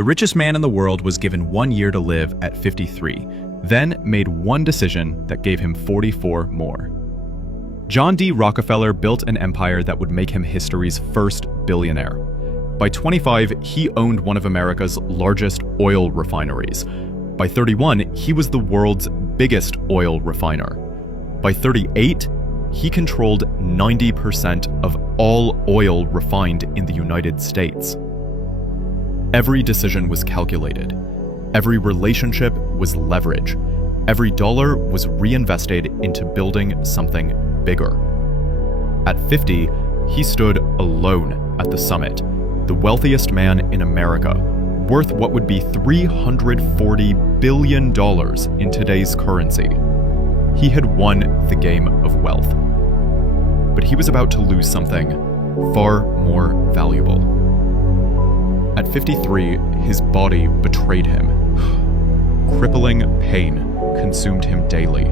The richest man in the world was given 1 year to live at 53, then made one decision that gave him 44 more. John D. Rockefeller built an empire that would make him history's first billionaire. By 25, he owned one of America's largest oil refineries. By 31, he was the world's biggest oil refiner. By 38, he controlled 90% of all oil refined in the United States. Every decision was calculated. Every relationship was leverage. Every dollar was reinvested into building something bigger. At 50, he stood alone at the summit, the wealthiest man in America, worth what would be $340 billion in today's currency. He had won the game of wealth. But he was about to lose something far more valuable. At 53, his body betrayed him. Crippling pain consumed him daily.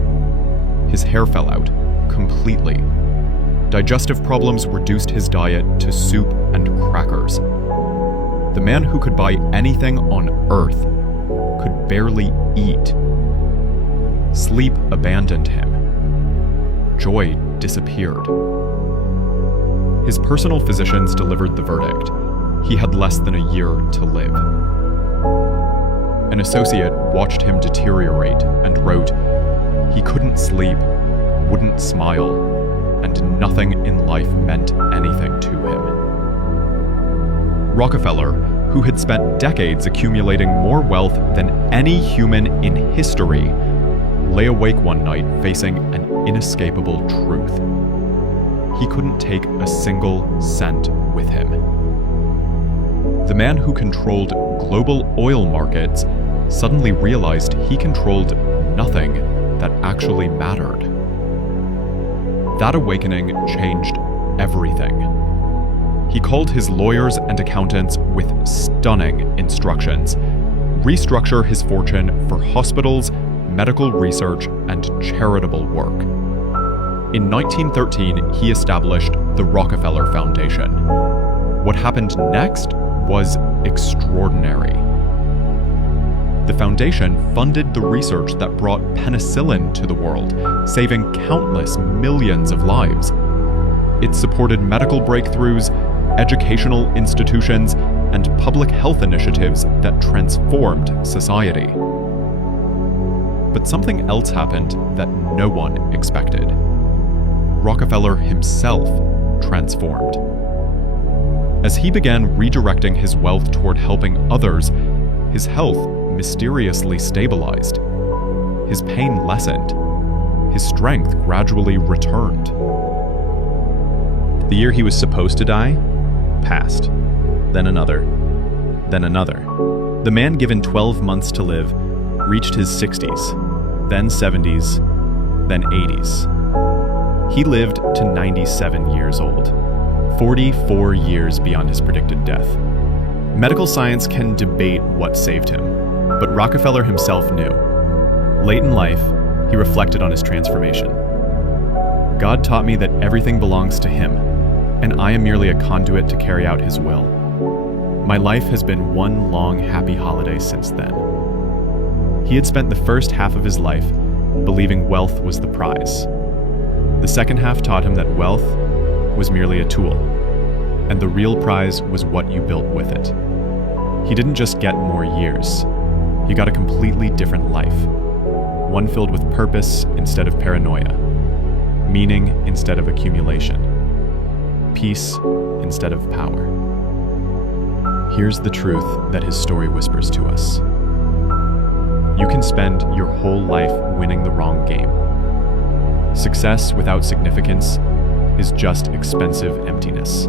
His hair fell out completely. Digestive problems reduced his diet to soup and crackers. The man who could buy anything on earth could barely eat. Sleep abandoned him. Joy disappeared. His personal physicians delivered the verdict. He had less than a year to live. An associate watched him deteriorate and wrote, "He couldn't sleep, wouldn't smile, and nothing in life meant anything to him." Rockefeller, who had spent decades accumulating more wealth than any human in history, lay awake one night facing an inescapable truth. He couldn't take a single cent with him. The man who controlled global oil markets suddenly realized he controlled nothing that actually mattered. That awakening changed everything. He called his lawyers and accountants with stunning instructions: restructure his fortune for hospitals, medical research, and charitable work. In 1913, he established the Rockefeller Foundation. What happened next was extraordinary. The foundation funded the research that brought penicillin to the world, saving countless millions of lives. It supported medical breakthroughs, educational institutions, and public health initiatives that transformed society. But something else happened that no one expected. Rockefeller himself transformed. As he began redirecting his wealth toward helping others, his health mysteriously stabilized. His pain lessened. His strength gradually returned. The year he was supposed to die passed. Then another. Then another. The man given 12 months to live reached his 60s, then 70s, then 80s. He lived to 97 years old, 44 years beyond his predicted death. Medical science can debate what saved him, but Rockefeller himself knew. Late in life, he reflected on his transformation. God taught me that everything belongs to Him, and I am merely a conduit to carry out His will. My life has been one long happy holiday since then. He had spent the first half of his life believing wealth was the prize. The second half taught him that wealth was merely a tool, and the real prize was what you built with it. He didn't just get more years. He got a completely different life. One filled with purpose instead of paranoia, meaning instead of accumulation, peace instead of power. Here's the truth that his story whispers to us. You can spend your whole life winning the wrong game. Success without significance is just expensive emptiness.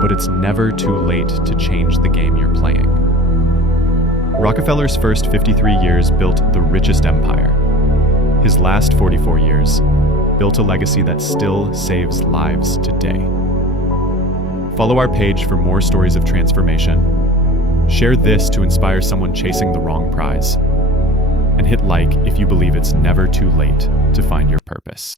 But it's never too late to change the game you're playing. Rockefeller's first 53 years built the richest empire. His last 44 years built a legacy that still saves lives today. Follow our page for more stories of transformation. Share this to inspire someone chasing the wrong prize. And hit like if you believe it's never too late to find your purpose.